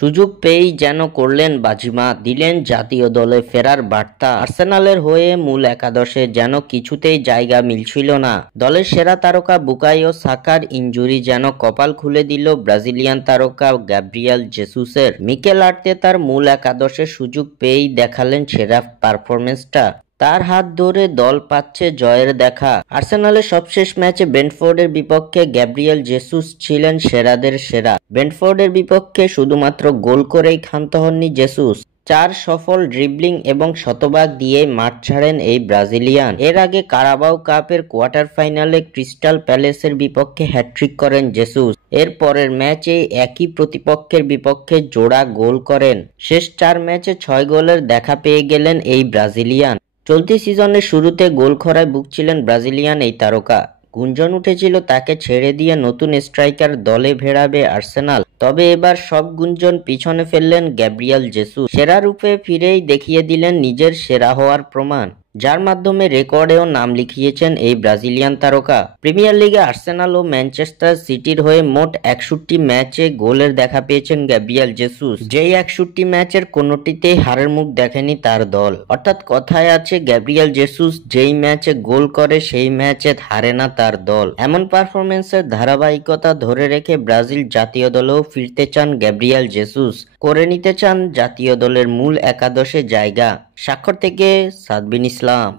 সুযোগ পেয়েই যেন করলেন বাজিমাত, দিলেন জাতীয় দলে ফেরার বার্তা। আর্সেনালের হয়ে মূল একাদশে যেন কিছুতেই জায়গা মিলছিল না। দলের সেরা তারকা বুকায়ো সাকার ইনজুরি যেন কপাল খুলে দিল ব্রাজিলিয়ান তারকা গ্যাব্রিয়েল জেসুসের। মিকেল আর্তেতার মূল একাদশে সুযোগ পেয়েই দেখালেন সেরা পারফরমেন্সটা। তার হাত ধরে দল পাচ্ছে জয়ের দেখা। আর্সেনালের সবশেষ ম্যাচে ব্রেন্টফোর্ডের বিপক্ষে গ্যাব্রিয়েল জেসুস ছিলেন সেরাদের সেরা। ব্রেন্টফোর্ডের বিপক্ষে শুধুমাত্র গোল করেই ক্ষান্ত হননি জেসুস, 4 সফল ড্রিবলিং এবং শতভাগ দিয়ে মাঠ ছাড়েন এই ব্রাজিলিয়ান। এর আগে কারাবাও কাপের কোয়ার্টার ফাইনালে ক্রিস্টাল প্যালেসের বিপক্ষে হ্যাট্রিক করেন জেসুস। এর পরের ম্যাচে একই প্রতিপক্ষের বিপক্ষে জোড়া গোল করেন। শেষ 4 ম্যাচে 6 গোলের দেখা পেয়ে গেলেন এই ব্রাজিলিয়ান। চলতি সিজনের শুরুতে গোল খরায় ভুগছিলেন ব্রাজিলিয়ান এই তারকা। গুঞ্জন উঠেছিল তাকে ছেড়ে দিয়ে নতুন স্ট্রাইকার দলে ভেড়াবে আর্সেনাল। তবে এবার সব গুঞ্জন পিছনে ফেললেন গ্যাব্রিয়েল জেসুস। সেরা রূপে ফিরেই দেখিয়ে দিলেন নিজের সেরা হওয়ার প্রমাণ, যার মাধ্যমে রেকর্ডেও নাম লিখিয়েছেন এই ব্রাজিলিয়ান তারকা। প্রিমিয়ার লিগে আর্সেনাল ও ম্যানচেস্টার সিটির হয়ে মোট 61 ম্যাচে গোলের দেখা পেয়েছেন গ্যাব্রিয়েল জেসুস। যেই 61 ম্যাচের কোনোটিতেই হারের মুখ দেখেনি তার দল। অর্থাৎ কথায় আছে, গ্যাব্রিয়েল জেসুস যেই ম্যাচে গোল করে সেই ম্যাচে হারে না তার দল। এমন পারফরমেন্সের ধারাবাহিকতা ধরে রেখে ব্রাজিল জাতীয় দলেও ফিরতে চান গ্যাব্রিয়েল জেসুস, করে নিতে চান জাতীয় দলের মূল একাদশে জায়গা। স্বাক্ষর থেকে সাদবিন ইসলাম।